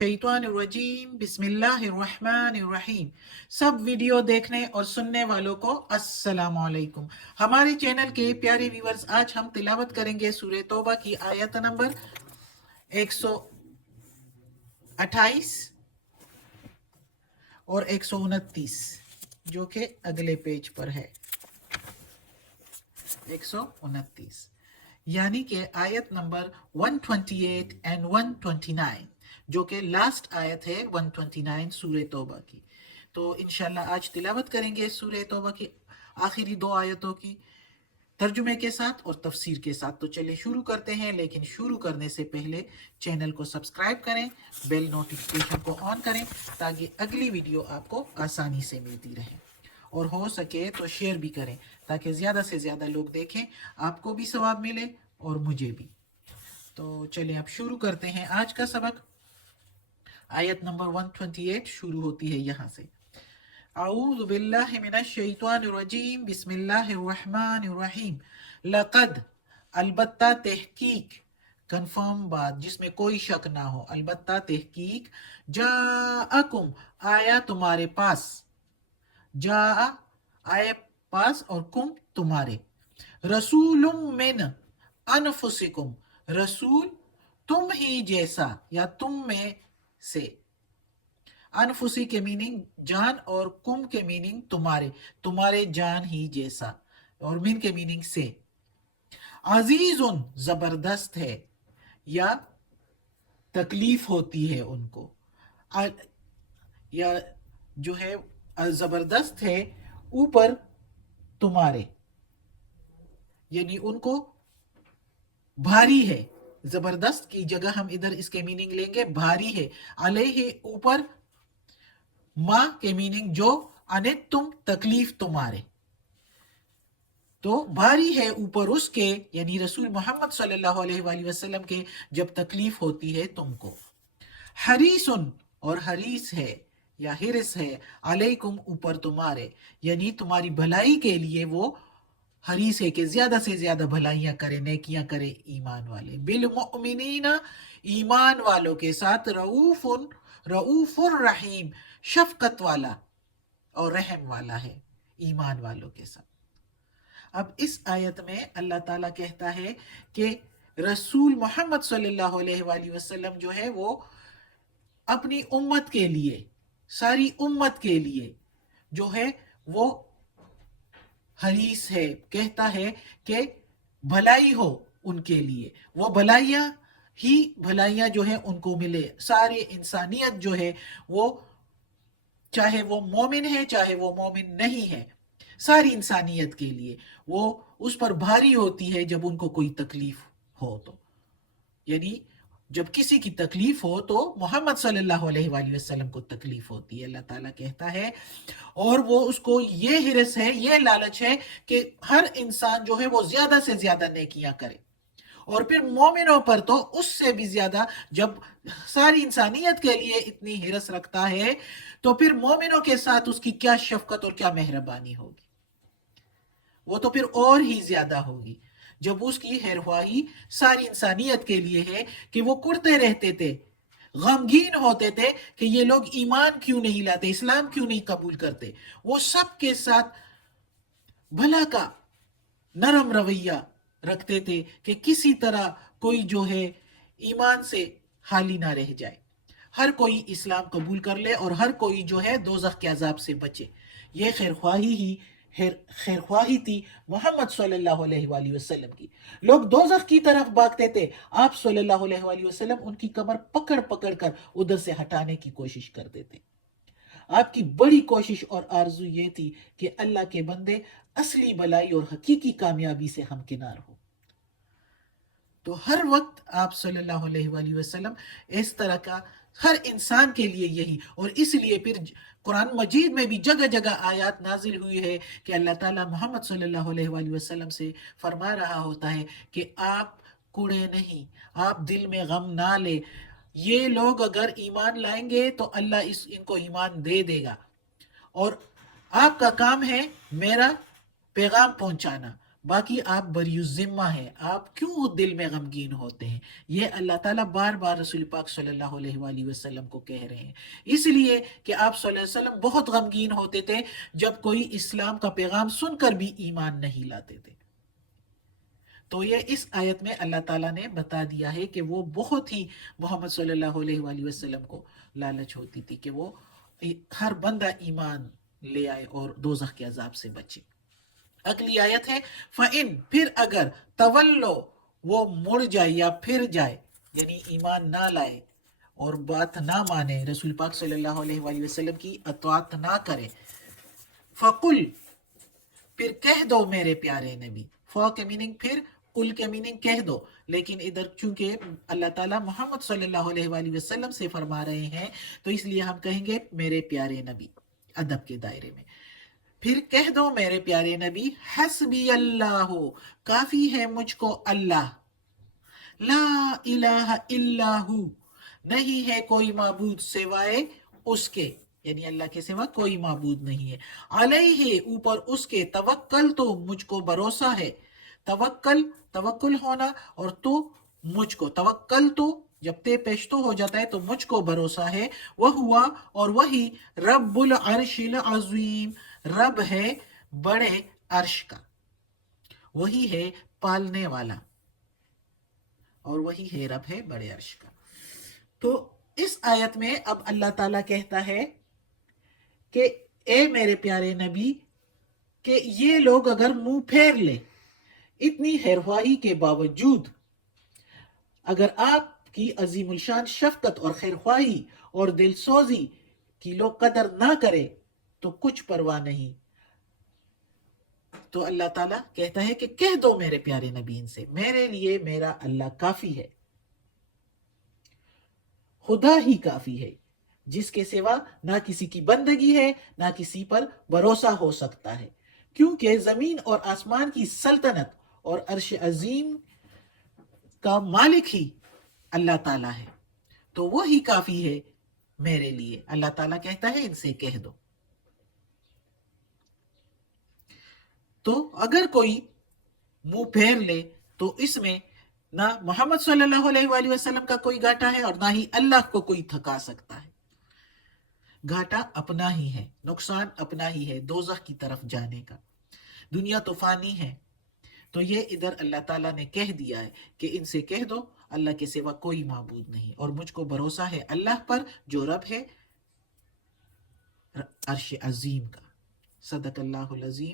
शैतान रजीम बिस्मिल्लाहिर्रहमानिर्रहीम। सब वीडियो देखने और सुनने वालों को अस्सलाम वालेकुम। हमारे चैनल के प्यारे व्यूअर्स, आज हम तिलावत करेंगे सूरह तौबा की आयत नंबर 128 और 129, जो कि अगले पेज पर है। 129 यानी कि आयत नंबर 128 एंड 129, जो कि लास्ट आयत है 129 सूरह तौबा की। तो इंशाल्लाह आज तिलावत करेंगे सूरह तौबा की आखिरी दो आयतों की तर्जुमे के साथ और तफसीर के साथ। तो चलिए शुरू करते हैं, लेकिन शुरू करने से पहले चैनल को सब्सक्राइब करें, बेल नोटिफिकेशन को ऑन करें ताकि अगली वीडियो आपको आसानी से मिलती रहे, और हो सके तो शेयर भी करें ताकि ज़्यादा से ज़्यादा लोग देखें, आपको भी सवाब मिले और मुझे भी। तो चलिए अब शुरू करते हैं आज का सबक। आयत नंबर 128 शुरू होती है यहाँ से। आऊज़ु बिल्लाहि मिनश शैतानिर रजीम बिस्मिल्लाहिर रहमानिर रहीम। लक़द, अलबत्ता, तहकीक, कंफर्म बात जिसमें कोई शक ना हो, अलबत्ता तहकीक, जाअकुम, आया तुम्हारे पास, जा आए पास, और कुम तुम्हारे, रसूलुम मिन अनफुसिकुम, रसूल तुम ही जैसा या तुम में से। अनफुसी के मीनिंग जान, और कुम के मीनिंग तुम्हारे, तुम्हारे जान ही जैसा, और मिन के मीनिंग से। अजीजुन, जबरदस्त है या तकलीफ होती है उनको, या जो है जबरदस्त है ऊपर तुम्हारे, यानी उनको भारी है। जबरदस्त की जगह हम इधर इसके मीनिंग लेंगे भारी है। अलैहि, ऊपर, माँ के मीनिंग जो, अनित तुम, तकलीफ तुम्हारे, तो भारी है ऊपर उसके, यानी रसूल मोहम्मद सल्लल्लाहु अलैहि वसल्लम के, जब तकलीफ होती है तुमको। हरीसुन, और हरीस है या हिरस है, अलैकुम, ऊपर तुम्हारे, यानी तुम्हारी भलाई के लिए वो हरीस है कि ज्यादा से ज्यादा भलाइयां करे, नेकियां करे ईमान वाले। बिल मुमिनीना, ईमान वालों के साथ, रऊफुन, रऊफुर रहीम, शफकत वाला और रहम वाला है ईमान वालों के साथ। अब इस आयत में अल्लाह ताला कहता है कि रसूल मोहम्मद सल्लल्लाहु अलैहि वसल्लम जो है वो अपनी उम्मत के लिए, सारी उम्मत के लिए जो है वो हरीस है, कहता है कि भलाई हो उनके लिए, वो भलाइयां जो है उनको मिले। सारी इंसानियत जो है वो, चाहे वो मोमिन है चाहे वो मोमिन नहीं है, सारी इंसानियत के लिए वो उस पर भारी होती है जब उनको कोई तकलीफ हो। तो यानी जब किसी की तकलीफ हो तो मोहम्मद सल्लल्लाहु अलैहि वसल्लम को तकलीफ होती है। अल्लाह ताला कहता है, और वो उसको ये हिरस है, ये लालच है कि हर इंसान जो है वो ज्यादा से ज्यादा नेकियां करे, और फिर मोमिनों पर तो उससे भी ज्यादा। जब सारी इंसानियत के लिए इतनी हिरस रखता है तो फिर मोमिनों के साथ उसकी क्या शफकत और क्या मेहरबानी होगी, वो तो फिर और ही ज्यादा होगी जब उसकी हैरवाही सारी इंसानियत के लिए है कि वो कुड़ते रहते थे, गमगीन होते थे कि ये लोग ईमान क्यों नहीं लाते, इस्लाम क्यों नहीं कबूल करते। वो सबके साथ भला का नरम रवैया रखते थे कि किसी तरह कोई जो है ईमान से खाली ना रह जाए, हर कोई इस्लाम कबूल कर ले और हर कोई जो है दोजख के अजाब से बचे। ये खैरख्वाही थी मोहम्मद सल्लल्लाहु अलैहि वसल्लम की। लोग दोजख की तरफ भागते थे, आप सल्लल्लाहु अलैहि वसल्लम उनकी कमर पकड़ पकड़ कर उधर से हटाने की कोशिश करते थे। आपकी बड़ी कोशिश और आरजू ये थी कि अल्लाह के बंदे असली भलाई और हकीकी कामयाबी से हमकिनार हो। तो हर वक्त आप सल्लल्लाहु अलैहि वसल्लम इस तरह का, हर इंसान के लिए यही, और इसलिए फिर कुरान मजीद में भी जगह जगह आयत नाजिल हुई है कि अल्लाह ताला मोहम्मद सल्लल्लाहु अलैहि वसल्लम से फरमा रहा होता है कि आप कुड़े नहीं, आप दिल में गम ना ले, ये लोग अगर ईमान लाएंगे तो अल्लाह इनको ईमान दे देगा, और आपका काम है मेरा पैगाम पहुंचाना, باقی آپ بری ذمہ ہیں، آپ کیوں دل میں غمگین ہوتے ہیں؟ یہ اللہ تعالیٰ بار بار رسول پاک صلی اللہ علیہ وآلہ وسلم کو کہہ رہے ہیں، اس لیے کہ آپ صلی اللہ علیہ وسلم بہت غمگین ہوتے تھے جب کوئی اسلام کا پیغام سن کر بھی ایمان نہیں لاتے تھے۔ تو یہ اس آیت میں اللہ تعالیٰ نے بتا دیا ہے کہ وہ بہت ہی محمد صلی اللہ علیہ وآلہ وسلم کو لالچ ہوتی تھی کہ وہ ہر بندہ ایمان لے آئے اور دوزخ کے عذاب سے بچے۔ اگلی آیت ہے فَإِن، پھر اگر تولو، وہ مڑ جائے یا پھر جائے، یعنی ایمان نہ لائے اور بات نہ مانے، رسول پاک صلی اللہ علیہ وآلہ وسلم کی اطاعت نہ کرے، فَقُل، پھر کہہ دو میرے پیارے نبی۔ فا کے میننگ پھر، قل کے میننگ کہہ دو، لیکن ادھر چونکہ اللہ تعالیٰ محمد صلی اللہ علیہ وآلہ وسلم سے فرما رہے ہیں تو اس لیے ہم کہیں گے میرے پیارے نبی، ادب کے دائرے میں۔ پھر کہہ دو میرے پیارے نبی، حسبی اللہ، کافی ہے مجھ کو اللہ، لا الہ الا ہو، نہیں ہے کوئی معبود سوائے اس کے، یعنی اللہ کے سوا کوئی معبود نہیں ہے، علیہ، اوپر اس کے، توکل تو، مجھ کو بھروسہ ہے، توکل ہونا، اور تو مجھ کو، توکل تو جب تے پیشتو ہو جاتا ہے تو مجھ کو بھروسہ ہے، وہ ہوا، اور وہی، رب العرش العظیم، رب ہے بڑے عرش کا، وہی ہے پالنے والا، اور وہی ہے رب ہے بڑے عرش کا۔ تو اس آیت میں اب اللہ تعالیٰ کہتا ہے کہ اے میرے پیارے نبی، کہ یہ لوگ اگر منہ پھیر لے، اتنی خیرخواہی کے باوجود، اگر آپ کی عظیم الشان شفقت اور خیرخواہی اور دل سوزی کی لوگ قدر نہ کرے تو کچھ پرواہ نہیں۔ تو اللہ تعالیٰ کہتا ہے کہ کہہ دو میرے پیارے نبی ان سے، میرے لیے میرا اللہ کافی ہے، خدا ہی کافی ہے، جس کے سوا نہ کسی کی بندگی ہے نہ کسی پر بھروسہ ہو سکتا ہے، کیونکہ زمین اور آسمان کی سلطنت اور عرش عظیم کا مالک ہی اللہ تعالیٰ ہے، تو وہی کافی ہے میرے لیے۔ اللہ تعالیٰ کہتا ہے ان سے کہہ دو۔ تو اگر کوئی منہ پھیر لے تو اس میں نہ محمد صلی اللہ علیہ وآلہ وسلم کا کوئی گھاٹا ہے اور نہ ہی اللہ کو کوئی تھکا سکتا ہے۔ گھاٹا اپنا ہی ہے، نقصان اپنا ہی ہے، دوزخ کی طرف جانے کا۔ دنیا تو فانی ہے، تو یہ ادھر اللہ تعالیٰ نے کہہ دیا ہے کہ ان سے کہہ دو اللہ کے سوا کوئی معبود نہیں، اور مجھ کو بھروسہ ہے اللہ پر جو رب ہے عرش عظیم کا۔ صدق اللہ العظیم۔